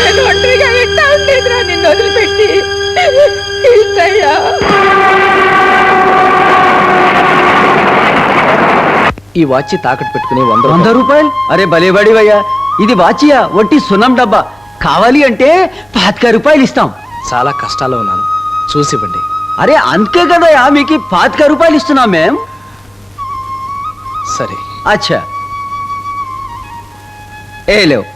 నేను ఒంటరిగా ఎట్టా ఉండేదిరా నిన్ను వదిలిపెట్టి? కృష్ణయ్య ఈ వాచ్ తాకట్టు పెట్టుకుని వంద వంద రూపాయలు? అరే భలేవాడివయ్యా. ఇది వాచియా? వట్టి సున్నం డబ్బా. కావాలి అంటే పాతిక రూపాయలు ఇస్తాం. చాలా కష్టాల్లో ఉన్నాను. చూసి ఇవ్వండి. అరే అందుకే కదయ్యా మీకు పాతిక రూపాయలు ఇస్తున్నాం మేం. సరే. అచ్చా. ఏ లేవు.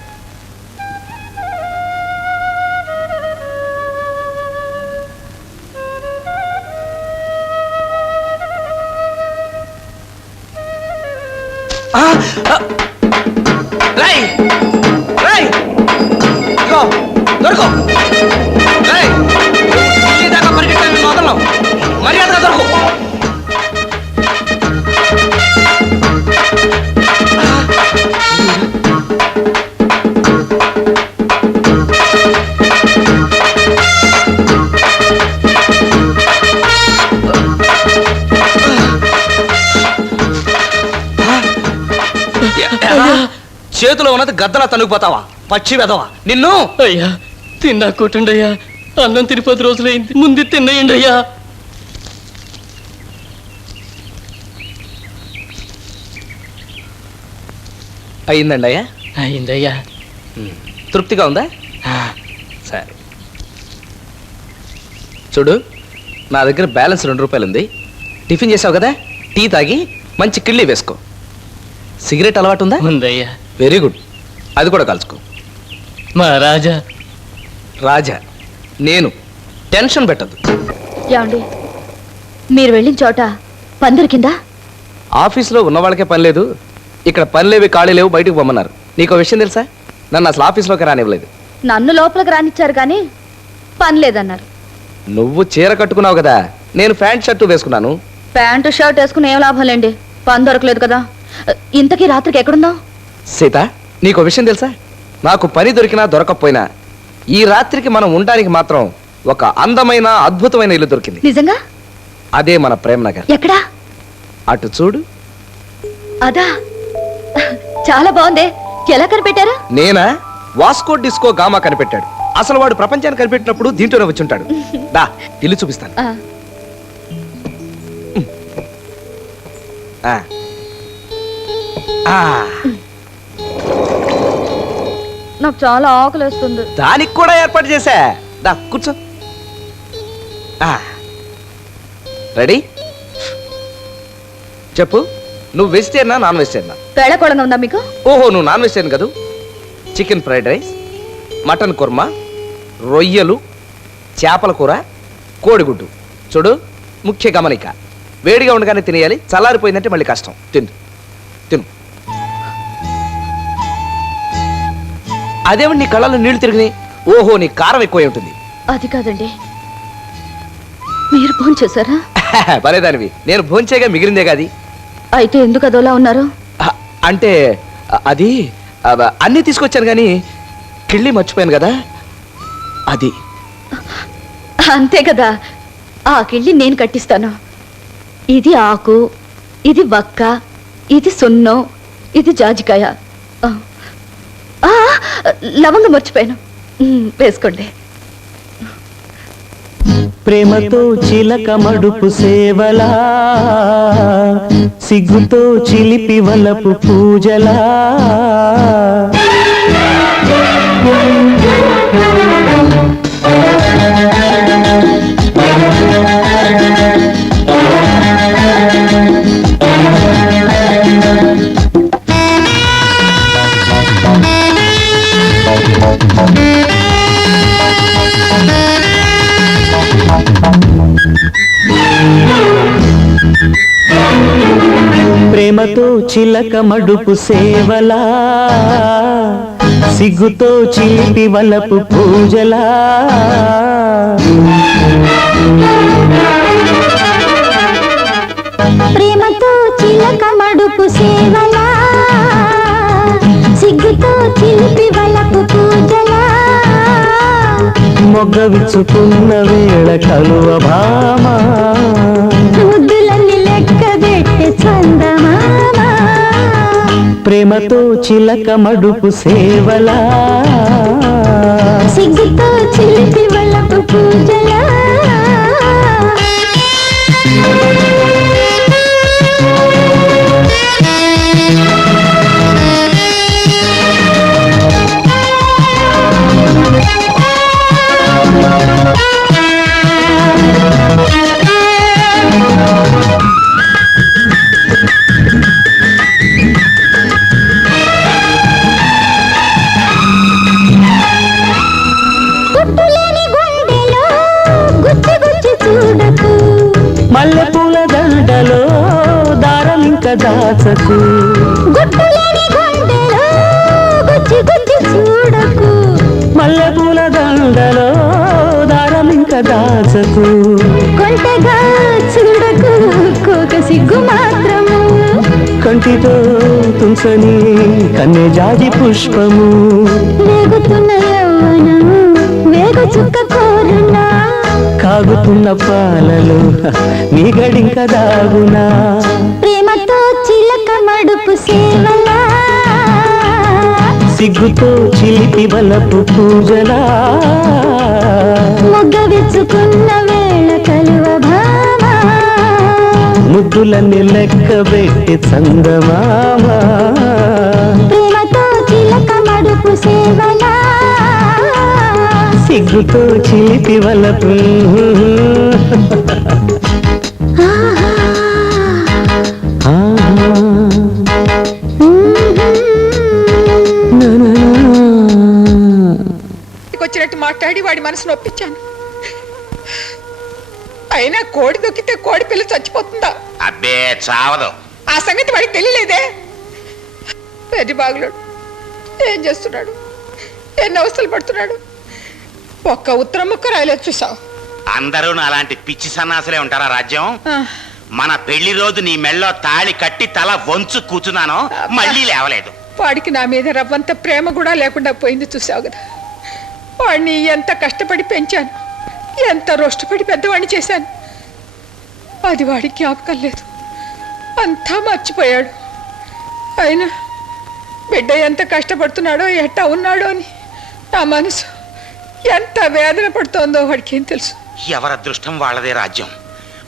రేయ్! రేయ్! ఇదిగో, దొరుకు! చేతిలో ఉన్నది గద్దలా తనుకుపోతావా పక్షి వెదవా నిన్ను? అయ్యా తిన్నా కొట్టండయ్యా అన్నం తిని పది రోజులైంది. ముందు తిన్నయండి అయ్యా. అయిందండి అయ్యా అయిందయ్యా తృప్తిగా ఉందా? సరే. చూడు నా దగ్గర బ్యాలెన్స్ రెండు రూపాయలు ఉంది టిఫిన్ చేసావు కదా? టీ తాగి మంచి కిళ్ళి వేసుకో. సిగరెట్ అలవాటు ఉందా? ఉందయ్యా. వెరీ గుడ్ అది కూడా కలుసుకో. మా రాజా. రాజా నేను టెన్షన్ పెట్టద్దు. ఏమండి? మీరు వెళ్ళిన చోట పందిరి కింద? ఆఫీస్లో ఉన్న వాళ్ళకే పని లేదు. ఇక్కడ పని లేవి ఖాళీ లేవు బయటకు పొమ్మన్నారు. నీకు విషయం తెలుసా? నన్ను అసలు ఆఫీస్లోకి రానివ్వలేదు. నన్ను లోపలికి రానిచ్చారు కానీ పని లేదన్నారు. నువ్వు చీర కట్టుకున్నావు కదా నేను ప్యాంట్ షర్టు వేసుకున్నాను. ప్యాంటు షర్ట్ వేసుకుని ఏం లాభం లేండి? పని దొరకలేదు కదా. ఇంతకీ రాత్రికి ఎక్కడుందాం సీత నీకు విషయం తెలుసా? నాకు పని దొరికినా దొరకకపోయినా ఈ రాత్రికి మనం ఉండడానికి మాత్రం ఒక అందమైన అద్భుతమైన ఇల్లు దొరికింది. నిజంగా? అదే మన ప్రేమ్ నగర్ ఎక్కడా? అటు చూడు. అదా? చాలా బాగుంది. ఎలా కనిపెట్టారు? నేనా? వాస్కో డిస్కో గామా కనిపెట్టాడు. అసలు వాడు ప్రపంచాన్ని కనిపెట్టినప్పుడు దీంట్లోనే వచ్చి ఉంటాడు. దా ఇల్లు చూపిస్తాను. నాకు చాలా ఆకలిస్తుంది. దానికి కూడా ఏర్పాటు చేశా. దా కూర్చో. ఆ. రెడీ? చెప్పు నువ్వు వెజిటేరియనా నాన్ వెజిటేరియనా వేళకోళంగా ఉందా మీకు? ఓహో నువ్వు నాన్ వెజిటేరియన్ కదూ? Chicken fried rice mutton kurma రొయ్యలు చేపల కూర కోడిగుడ్డు. చూడు ముఖ్య గమనిక. వేడిగా ఉండగానే తినేయాలి చల్లారిపోయిందంటే మళ్ళీ కష్టం. తిను. అదేమిటి నీ కళ్ళలో నీళ్ళు తిరిగినాయి ఓహో నీ కారం ఎక్కువై ఉంటుంది. అది కాదండి. మీరు ఫోన్ చేశారా భలేదానివి నేను భోంచేగా మిగిలిందే కాది. అయితే ఎందుకు అదోలా ఉన్నారు? అ- అంటే అ- అది అవ- అన్నీ తీసుకొచ్చాను కానీ కిళ్ళి మర్చిపోయాను కదా. అది. అంతే కదా. ఆ కిళ్ళి నేను కట్టిస్తాను. ఇది ఆకు ఇది వక్క ఇది సున్నం ఇది జాజికాయ. ఆ. ఆ, లవంగం మర్చిపోయాను. వేసుకోండి. ప్రేమతో చిలక మడుపు సేవలా సిగ్గుతో చిలిపి వలపు పూజలా. చిలక మడుపు సేవలా సిగ్గుతో చిలిపి వలపు పూజలా. ప్రేమతో చిలక మడుపు సేవలా సిగ్గుతో చిలిపి వలపు పూజలా. మొగ్గ విచ్చుకున్న వేళ కలువ భామా. ముద్దులన్నీ లెక్క పెట్టి చందమామ ప్రేమతో చిలక మడుపు సేవలా. సిగ్గుతో చిలిపి వలపు పూజలా. తుంచని కన్నె జాజి పుష్పము. వేగుతున్న యవ్వనము వేగు చుక్క కోరునా. కాగుతున్న పాలలో నీ గడింక దాగునా. ప్రేమతో చిలక మడుపు సేవలా. సిగ్గుతో చిలిపి వలపు పూజలా. మొగ్గ విచ్చుకున్న వేళ కలువ ముద్దులన్నీ లెక్క పెట్టి చందమామా ప్రేమతో చిలక మడుపు సేవలా సిగ్గుతో చిలిపి వలపు. వచ్చినట్టు మాట్లాడి వాడి మనసు నొప్పించాను అయినా కోడి దొక్కితే కోడి పిల్ల చచ్చిపోతుందా? అబ్బే చావదు. ఆ సంగతి వాడికి తెలియలేదే? పెద్ద బాగులోడు. ఏం చేస్తున్నాడు? ఎన్ని అవస్థలు పడుతున్నాడు? ఒక్క ఉత్తరం ముక్క రాయలేదు చూసావు. అందరూ అలాంటి పిచ్చి సన్నాసులే ఉంటారా రాజ్యం? మన పెళ్ళి రోజు నీ మెళ్ళో తాళి కట్టి తల వంచు కూర్చున్నాను మళ్ళీ లేవలేదు. వాడికి నా మీద రవ్వంత ప్రేమ కూడా లేకుండా పోయింది చూసావు కదా. వాడిని ఎంత కష్టపడి పెంచాను ఎంత రోష్టపడి పెద్దవాడిని చేశాను అది వాడికి జ్ఞాపకం లేదు అంతా మర్చిపోయాడు. అయినా బిడ్డ ఎంత కష్టపడుతున్నాడో ఎట్టా ఉన్నాడో అని నా మనసు ఎంత వేదన పడుతోందో వాడికి ఏం తెలుసు. ఎవరి అదృష్టం వాళ్ళదే రాజ్యం.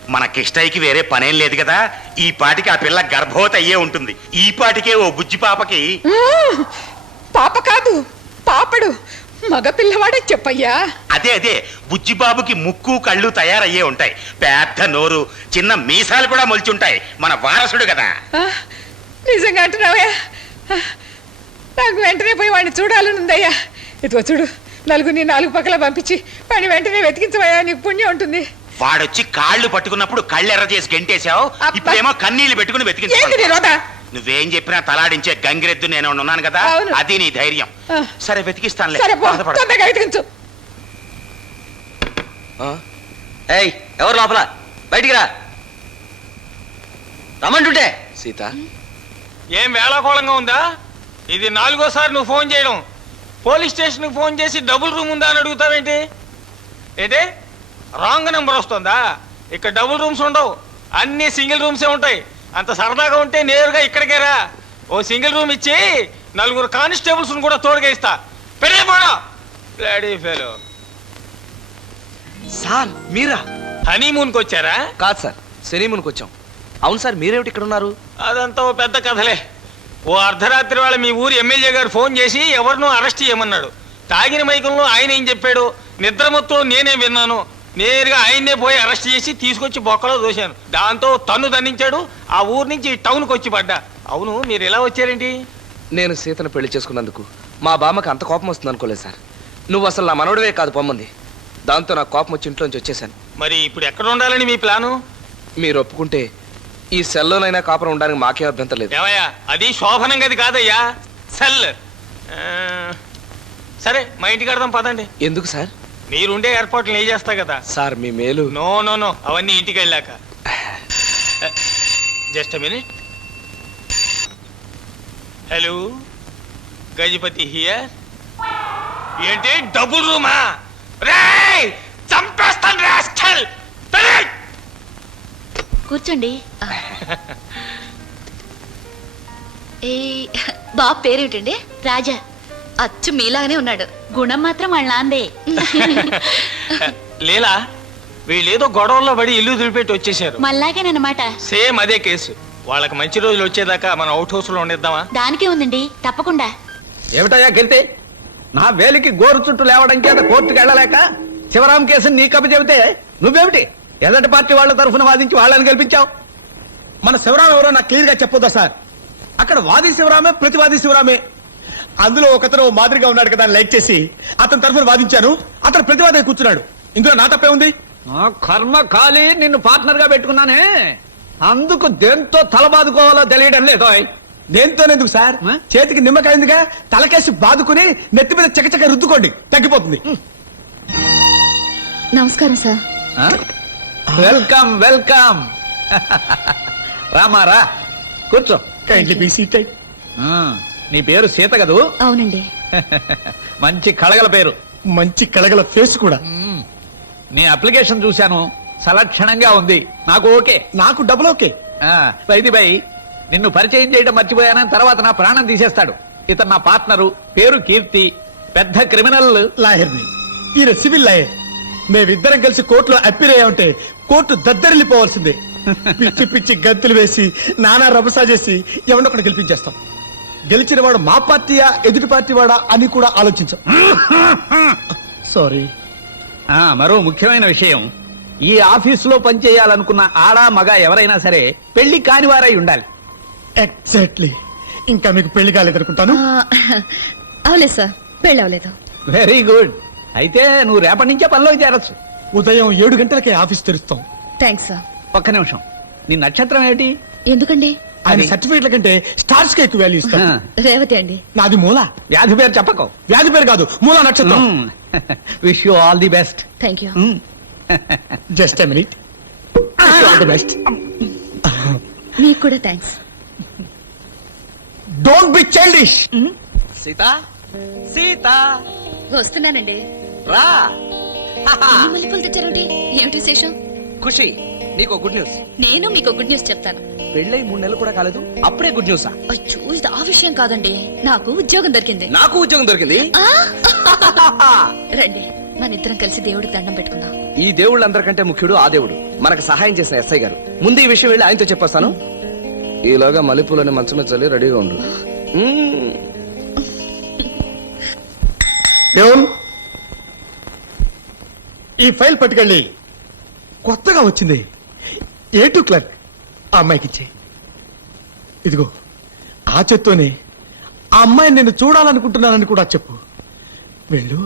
మన కిష్టయ్యకి వేరే పనేం లేదు కదా. ఈ పాటికి ఆ పిల్ల గర్భవతి అయ్యే ఉంటుంది. ఈ పాటికే ఓ బుజ్జి పాపకి! పాప కాదు పాపడు. మగ పిల్లవాడే చెప్పయ్యా. అదే అదే. బుజ్జి బాబుకి ముక్కు కళ్ళు తయారయ్యే ఉంటాయి. పెద్ద నోరు చిన్న మీసాలు కూడా మొలిచుంటాయి. మన వారసుడు కదా. నిజంగా అంటున్నావయ్యా? నాకు వెంటనే పోయి వాడిని చూడాలనుందయ్యా. ఇదిగో చూడు నలుగురిని నాలుగు పక్కల పంపించి వాడిని వెంటనే వెతికించవయ్యా. నీకు పుణ్యం ఉంటుంది. వాడొచ్చి కాళ్ళు పట్టుకున్నప్పుడు కళ్ళు ఎర్ర చేసి గెంటేశావు. ఇప్పుడేమో కన్నీళ్ళు పెట్టుకుని రోదా నువ్వేం చెప్పినా తలాడించే గంగిరెద్దు నేను ఉన్నాను కదా? అవును. అది నీ ధైర్యం. సరే వెతికిస్తానులే. సరే పో. బాధపడకు. తొందరగా వెతికించు. ఏయ్ ఎవరు లోపల? బయటికి రా. రమ్మంటుంటే. సీత. ఏం వేళాకోళంగా ఉందా? ఇది నాలుగోసారి నువ్వు ఫోన్ చేయడం. పోలీస్ స్టేషన్కి ఫోన్ చేసి డబుల్ రూమ్ ఉందా అని అడుగుతావేంటి? ఏంటి? రాంగ్ నెంబర్ వస్తుందా? ఇక్కడ డబుల్ రూమ్స్ ఉండవు. అన్ని సింగిల్ రూమ్సే ఉంటాయి. అంత సరదాగా ఉంటే నేరుగా ఇక్కడికే రా. ఓ సింగిల్ రూమ్ ఇచ్చి నలుగురు కానిస్టేబుల్స్ కూడా తోడుగా ఇస్తా పెళ్ళి పోడా లేడీ ఫెలో సార్ మీరా? హనీమూన్కి వచ్చారా కాదు సార్ శనిమునికి వచ్చాం అవును సార్ మీరేమిటి ఇక్కడ ఉన్నారు? అదంతా ఓ పెద్ద కథలే. ఓ అర్ధరాత్రి వేళ మీ ఊరు ఎమ్మెల్యే గారు ఫోన్ చేసి ఎవరినో అరెస్ట్ చేయమన్నాడు. తాగిన మైకంలో ఆయన ఏం చెప్పాడు? నిద్ర మొత్తం నేనే విన్నాను. నేరుగా ఆయన్నే పోయి అరెస్ట్ చేసి తీసుకొచ్చి బొక్కలో దోశాను. దాంతో తన్ను దండించాడు. ఆ ఊరు నుంచి టౌన్కి వచ్చి పడ్డా. అవును మీరు ఎలా వచ్చారేంటి? నేను సీతను పెళ్ళి చేసుకున్నందుకు మా బామ్మకి అంత కోపం వస్తుంది అనుకోలేదు సార్. నువ్వు అసలు నా మనవడివే కాదు పొమ్మంది. దాంతో నాకు కోపం వచ్చి ఇంట్లోంచి వచ్చేసాను మరి ఇప్పుడు ఎక్కడ ఉండాలని మీ ప్లాను? మీరు ఒప్పుకుంటే ఈ సెల్లోనైనా కాపురం ఉండడానికి మాకే అభ్యంతరం లేదు. ఏమయ్యా అది శోభనం గది కాదయ్యా. సెల్. ఆ, సరే మా ఇంటికి కడదాం పదండి. ఎందుకు సార్? మీరుండే ఏర్పాట్లు నేను చేస్తా కదా. సార్ మీ మేలు. నో నో నో అవన్నీ ఇంటికి వెళ్ళాక just minute. Hello Gajapathi here. ఏంటి డబుల్ రూమా? రే చంపేస్తాను రాస్కల్ కూర్చోండి. ఏ బాబు పేరేమిటండి? రాజా. అచ్చు మీలాగానే ఉన్నాడు. గుణం మాత్రం వాళ్ళ నాందే లీలా వీళ్ళేదో గొడవల్లో పడి ఇల్లు దులిపెట్టి వచ్చేసారు మళ్ళాగేనమాట సేమ్ అదే కేసు. వాళ్ళకి మంచి రోజులు వచ్చేదాకా మన అవుట్ హౌస్లో ఉండేద్దామా? దానికే ఉందండి. తప్పకుండా. ఏమిటయ్యా కెళ్తే నా వేలికి గోరు చుట్టూ లేవడం చేత కోర్టుకు వెళ్ళలేక శివరాం కేసు నీ కప్ప చెబితే నువ్వేమిటి? ఎదటి పార్టీ వాళ్ళ తరఫున వాదించి వాళ్ళని గెలిపించావు? మన శివరాం ఎవరో నాకు క్లియర్గా చెప్పొద్దా సార్? అక్కడ వాది శివరామే ప్రతివాది శివరామే. అందులో ఒకతను మాదిరిగా ఉన్నాడు కదా లైక్ చేసి అతని తరఫున వాదించాను. అతను ప్రతివాది కూర్చున్నాడు. ఇందులో నా తప్పే ఉంది? ఆ కర్మ కాలి నిన్ను పార్ట్నర్గా పెట్టుకున్నానే. అందుకు దేంతో తలబాదుకోవాలో తెలియడం లేదు దేంతోనేందుకు సార్? చేతికి నిమ్మకాయిందిగా తలకేసి బాదుకుని నెత్తి మీద చకచక రుద్దుకోండి. తగ్గిపోతుంది. నమస్కారం సార్. Welcome welcome. రామారా కూర్చో. కైండ్లీ బీ సీటెడ్ నీ పేరు సీత కదూ? అవునండి. మంచి కళగల పేరు. మంచి కళగల ఫేస్ కూడా. నీ అప్లికేషన్ చూశాను. సలక్షణంగా ఉంది. నాకు ఓకే. నాకు డబుల్ ఓకే. వైది బై నిన్ను పరిచయం చేయడం మర్చిపోయానని తర్వాత నా ప్రాణం తీసేస్తాడు. ఇతను నా పార్ట్నరు పేరు కీర్తి పెద్ద క్రిమినల్. లాయర్ని ఈయన సివిల్ లాయర్. మేమిద్దరం కలిసి కోర్టులో అప్పీల్ అయ్యా ఉంటే కోర్టు దద్దరిల్లిపోవాల్సిందే. పిచ్చి పిచ్చి గంతులు వేసి నానా రభసా చేసి ఎవరినొకటి గెలిపించేస్తాం. గెలిచిన వాడు మా పార్టీయా ఎదుటి పార్టీ వాడా అని కూడా ఆలోచించాం. సారీ ఆ, మరో ముఖ్యమైన విషయం. ఈ ఆఫీసులో పనిచేయాలనుకున్న ఆడా మగ ఎవరైనా సరే పెళ్ళి కానివారై ఉండాలి. ఎగ్జాక్ట్లీ ఇంకా మీకు పెళ్ళి కాలేదనుకుంటాను? అవలేదు సార్ పెళ్ళి అవ్వలేదు. వెరీ గుడ్ అయితే నువ్వు రేపటి నుంచే పనిలోకి చేరొచ్చు. ఉదయం ఏడు గంటలకే ఆఫీస్ తెరుస్తాం. థ్యాంక్స్ సార్ ఒక్క నిమిషం. నీ నక్షత్రం ఏమిటి? ఎందుకండి? ఆయన సర్టిఫికెట్ల కంటే స్టార్స్కి ఎక్కువ వాల్యూ ఇస్తాం రేవతి అండి. నాది మూల. వ్యాధి పేరు చెప్పకు. వ్యాధి పేరు కాదు మూల నక్షత్రం. Wish you all the best thank you just minute all the best మీకు కూడా thanks don't be childish Seetha Seetha. వస్తున్నానండి. రా. మల్లెపూలు తెచ్చారండి ఏమిటి విశేషం? ఖుషి. నీకు గుడ్ న్యూస్ నేను మీకు గుడ్ న్యూస్ చెప్తాను. పెళ్ళై మూడు నెలలు కూడా కాలేదు అప్పుడే గుడ్ న్యూసా అయ్యో ఇది ఆ విషయం కాదండి. నాకు ఉద్యోగం దొరికింది. నాకు ఉద్యోగం దొరికింది? ఆ! రండి మన ఇద్దరం కలిసి దేవుడికి దండం పెట్టుకుందాం. ఈ దేవుళ్ళందరికంటే ముఖ్యుడు ఆ దేవుడు. మనకు సహాయం చేసిన ఎస్ఐ గారు. ముందు ఈ విషయం వెళ్ళి ఆయనతో చెప్పొస్తాను. ఈలోగా మల్లెపూలని మంచం మీద చల్లి రెడీగా ఉండు. ఏం? ఈ ఫైల్ పట్టుకెళ్ళి. కొత్తగా వచ్చింది. ఏ టు క్లర్క్ ఆ అమ్మాయికి ఇచ్చే ఇదిగో ఆ చేత్తోనే ఆ అమ్మాయిని నేను చూడాలనుకుంటున్నానని కూడా చెప్పు. వెళ్ళు.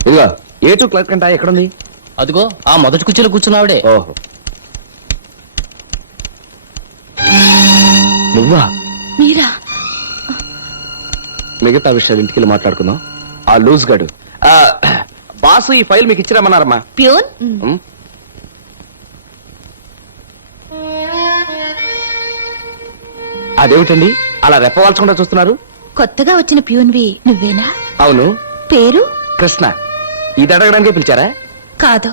ఇదిగో ఏ టూ క్లర్క్ అంట ఎక్కడుంది? అదిగో ఆ మొదటి కుర్చీలో కూర్చున్నావిడే. ఓహో. నువ్వా? మీరా? మిగతా విషయాలు ఇంటికి వెళ్ళి మాట్లాడుకుందాం. ఆ లూజ్ గడు ఆ, బాసు ఈ ఫైల్ మీకు ఇచ్చిరమ్మన్నారమ్మా. ప్యూన్? అదేమిటండి? అలా రెప్పవాల్చకుండా చూస్తున్నారు? కొత్తగా వచ్చిన ప్యూన్వి నువ్వేనా? అవును. పేరు? కృష్ణ. ఇది అడగడానికే పిలిచారా? కాదు.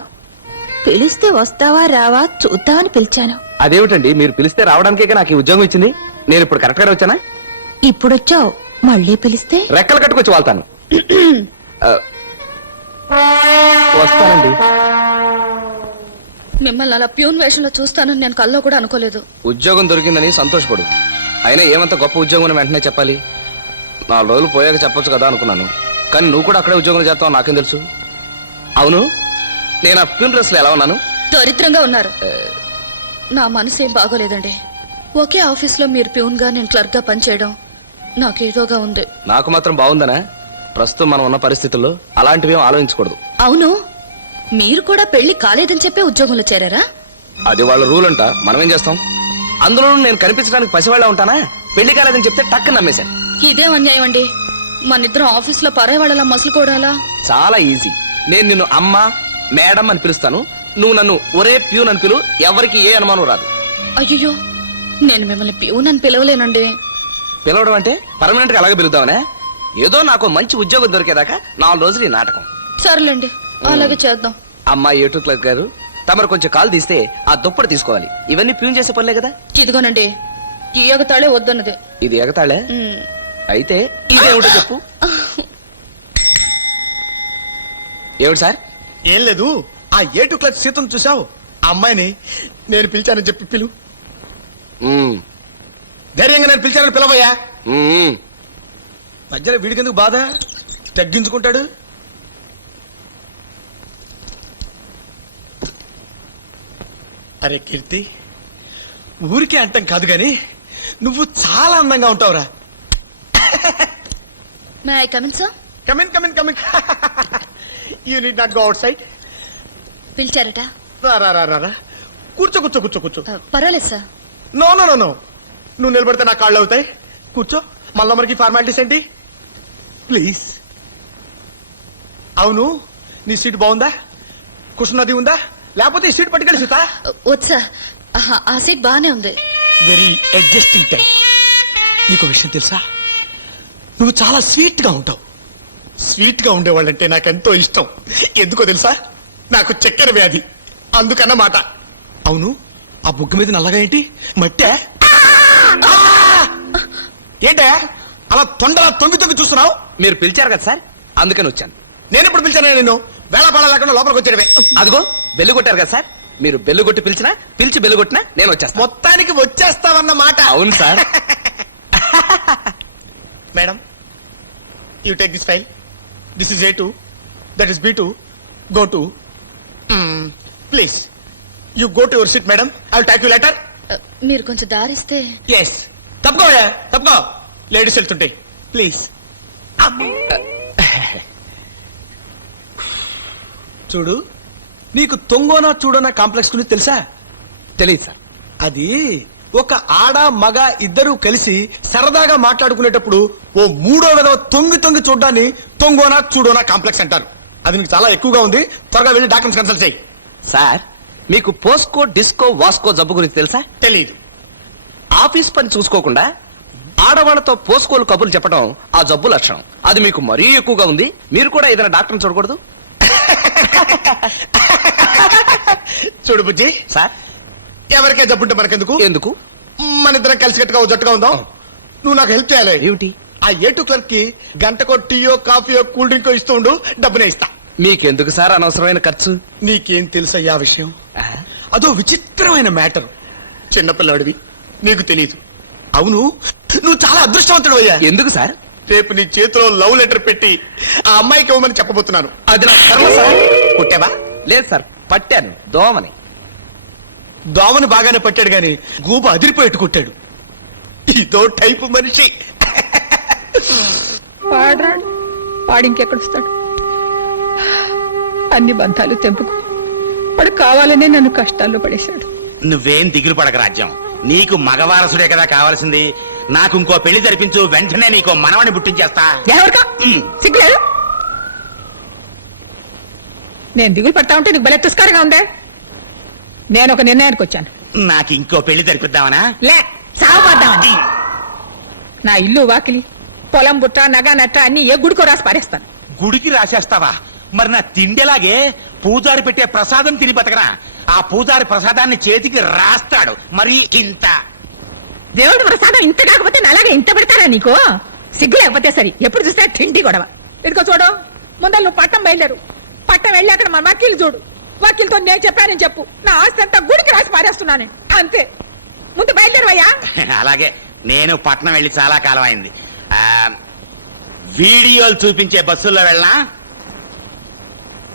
పిలిస్తే వస్తావా రావా చూద్దామని పిలిచాను. అదేమిటండి? మీరు పిలిస్తే రావడానికే నాకు ఈ ఉద్యోగం ఇచ్చింది? నేను ఇప్పుడు కరెక్ట్గా వచ్చానా? ఇప్పుడొచ్చావు. మళ్ళీ పిలిస్తే? రెక్కలు కట్టుకొచ్చి వాళ్తాను. ఆ, వస్తానండి. మిమ్మల్ని అలా ప్యూన్ వేషంలో చూస్తానని నేను కల్లో కూడా అనుకోలేదు. ఉద్యోగం దొరికిందని సంతోషపడు. అయినా ఏమంత గొప్ప ఉద్యోగం వెంటనే చెప్పాలి. నాలుగు రోజులు పోయాక చెప్పొచ్చు కదా అనుకున్నాను. కానీ నువ్వు కూడా అక్కడే ఉద్యోగం చేస్తావు నాకేం తెలుసు? అవును? నేను ఆ ప్యూన్ డ్రెస్ ఎలా ఉన్నాను? దరిద్రంగా ఉన్నారు. నా మనసు ఏం బాగోలేదండి. ఒకే ఆఫీస్లో మీరు ప్యూన్గా నేను క్లర్క్గా పనిచేయడం నాకేదోగా ఉంది. నాకు మాత్రం బాగుందనా? ప్రస్తుతం మనం ఉన్న పరిస్థితుల్లో అలాంటివి ఏం ఆలోచించకూడదు. అవును. మీరు కూడా పెళ్ళి కాలేదని చెప్పే ఉద్యోగంలో చేరారా? అది వాళ్ళ రూల్ అంట. మనం ఏం చేస్తాం? అందులో నేను కనిపించడానికి పసివాళ్ళ ఉంటానా? పెళ్ళి కాలేదని చెప్తే టక్కు నమ్మేశాను. ఇదేం అన్యాయం అండి. మన ఇద్దరం ఆఫీస్లో పరాయి వాళ్ళలా మసులుకోవడాలా? చాలా ఈజీ. నేను నిన్ను అమ్మ మేడం అని పిలుస్తాను. నువ్వు నన్ను ఒరే ప్యూన్ అని పిలు. ఎవరికి ఏ అనుమానం రాదు. అయ్యో నేను మిమ్మల్ని ప్యూన్ అని పిలవలేనండి. పిలవడం అంటే పర్మనెంట్గా అలాగే పిలుద్దామనే? ఏదో నాకు మంచి ఉద్యోగం దొరికేదాకా నాలుగు రోజులు ఈ నాటకం. సర్లేండి అలాగే చేద్దాం. అమ్మా ఏటు క్లర్క్ గారు? తమరు కొంచెం కాల్ తీస్తే ఆ దుప్పటి తీసుకోవాలి. ఇవన్నీ ప్యూన్ చేసే పనులే కదా? ఇదిగోనండి ఈ ఎగతాళే వద్దన్నదే. ఇది ఎగతాళే? అయితే ఇదేమిటో చెప్పు. ఏమిటి సార్? ఏం లేదు. ఆ ఏటు క్లాస్ సీతను చూసావు ఆ అమ్మాయిని నేను పిలిచానని చెప్పి పిలు. మ్మ్. ధైర్యంగా నేను పిలిచానని పిలవయ్యా. మ్మ్. మధ్యలో వీడికెందుకు బాధ? తగ్గించుకుంటాడు? అరే కీర్తి ఊరికే అంటాం కాదు గాని నువ్వు చాలా అందంగా ఉంటావురా. May I come in sir come in come in come in you need not go outside పిలిచారట? రా రా రా రా కూర్చో కూర్చో కూర్చో కూర్చో. ఆ, పర్వాలేదు sir no no no no నువ్వు నిలబడితే నా కాళ్ళు అవుతాయి. కూర్చో. మళ్ళా మనకి ఫార్మాలిటీస్ ఏంటి? ప్లీజ్. అవును నీ సీట్ బాగుందా? కుషన్ ఉందా? లేకపోతే ఈ సీట్ పట్టుకెళ్ళి సీత ఆహా, ఆ సీట్ బాగానే ఉంది. వెరీ అడ్జస్టింగ్ టైప్ నీకు విషయం తెలుసా? నువ్వు చాలా స్వీట్గా ఉంటావు. స్వీట్గా ఉండేవాళ్ళంటే నాకెంతో ఇష్టం. ఎందుకో తెలుసా? నాకు చక్కెర వ్యాధి. అందుకన్నమాట అవును ఆ బుగ్గ మీద నల్లగా ఏంటి? మట్టే! ఏంటే? అలా తొండలా తొంగి తొంగి చూస్తున్నావు? మీరు పిలిచారు కదా సార్? అందుకని వచ్చాను. నేను ఇప్పుడు పిలిచాను నేను వేళ పాడ లేకుండా లోపలికి వచ్చేయడమే. అదిగో బెల్లు కొట్టారు కదా సార్? మీరు బెల్లు కొట్టి పిలిచినా పిలిచి బెల్లు కొట్టినా నేను వచ్చేస్తాను. మొత్తానికి వచ్చేస్తావన్న మాట. అవును sir. Madam you take this file this is A two that is B two go to please you go to your seat madam I talk you letter మీరు కొంచెం దారిస్తే ఎస్ తప్పుకో తప్పుకో. లేడీస్ వెళ్తుంటాయి ప్లీజ్ చూడు నీకు తొంగోనా చూడోనా కాంప్లెక్స్ గురించి తెలుసా? తెలియదు sir. అది ఒక ఆడ మగ ఇద్దరు కలిసి సరదాగా మాట్లాడుకునేటప్పుడు ఓ మూడో విధవ తొంగి తొంగి చూడ్డాన్ని తొంగోనా చూడోనా కాంప్లెక్స్ అంటారు. అది నీకు చాలా ఎక్కువగా ఉంది. త్వరగా వెళ్ళి డాక్టర్స్ కన్సల్ట్ చేయి. సార్ మీకు పోస్కో డిస్కో వాస్కో జబ్బు గురించి తెలుసా? తెలియదు ఆఫీస్ పని చూసుకోకుండా ఆడవాళ్ళతో పోస్కోలు కబుర్లు చెప్పడం ఆ జబ్బు లక్షణం. అది మీకు మరీ ఎక్కువగా ఉంది. మీరు కూడా ఏదైనా డాక్టర్ని చూడకూడదు? చూడు బుజ్జి. సార్? ఎవరికే జబ్బుంటే మనకెందుకు? ఎందుకు? మన ఇద్దరం కలిసి కట్టుగా జట్టుగా ఉందాం. నువ్వు నాకు హెల్ప్ చేయాలి. ఏమిటి? ఆ ఏటు క్లర్క్కి గంటకో టీయో కాఫీయో కూల్ డ్రింకో ఇస్తూ ఉండు డబ్బునే ఇస్తా. మీకెందుకు సార్ అనవసరమైన ఖర్చు? నీకేం తెలుసయ్యా విషయం? అదో విచిత్రమైన మ్యాటర్. చిన్నపిల్లాడివి నీకు తెలియదు అవును. నువ్వు చాలా అదృష్టవంతుడు అయ్యా. ఎందుకు సార్? రేపు నీ చేతిలో లవ్ లెటర్ పెట్టి ఆ అమ్మాయికి ఇవ్వమని చెప్పబోతున్నాను. అది నా కర్మ సార్. కొట్టావా? లేదు సార్ పట్టాను. దోమని. దోమని బాగానే పట్టాడు గాని గూబ అదిరిపోయేట్టు కొట్టాడు. ఇదో టైపు మనిషి. వాడరాడు వాడు ఇంకెక్కడొస్తాడు అన్ని బంధాలు తెంపుకు. వాడు కావాలనే నన్ను కష్టాల్లో పడేశాడు. నువ్వేం దిగులు పడక రాజ్యం. నీకు మగవారసుడే కదా కావాల్సింది. నాకు ఇంకో పెళ్ళి జరిపించు వెంటనే నీకో మనవని పుట్టించేస్తా. ఎవరికా? ఉమ్. సిగ్గులేదు. నేను దిగులు పడతా ఉంటే నీకు భలే తుస్కారంగా ఉందే. నేను ఒక నిర్ణయానికి వచ్చాను. నాకు ఇంకో పెళ్ళి జరిపిద్దామనా? లే సావపడ్డామని నా ఇల్లు వాకిలి పొలం బుట్ట నగ నట్ట అన్ని ఏ గుడికో రాసి పారేస్తాను. గుడికి రాసేస్తావా? మరి నా తిండిలాగే పూజారి పెట్టే ప్రసాదం తిని బతకరా. ఆ పూజారి ప్రసాదాన్ని చేతికి రాస్తాడు. మరి ఇంత. దేవుడు ప్రసాదం ఇంత కాకపోతే అలాగే ఇంత పెడతారా నీకు? సిగ్గు లేకపోతే సరి. ఎప్పుడు చూస్తే తిండి గొడవ. ఇదిగో చూడు ముందర నువ్వు పట్టం బయలుదేరు. పట్టం వెళ్ళి అక్కడ మన వకీలు చూడు. వకీల్తో నేను చెప్పానని చెప్పు. నా ఆస్తి అంతా గుడికి రాసి పారేస్తున్నాను అంతే. ముందు బయలుదేరవయ్యా. అలాగే. నేను పట్నం వెళ్ళి చాలా కాలం అయింది. వీడియోలు చూపించే బస్సుల్లో వెళ్ళనా?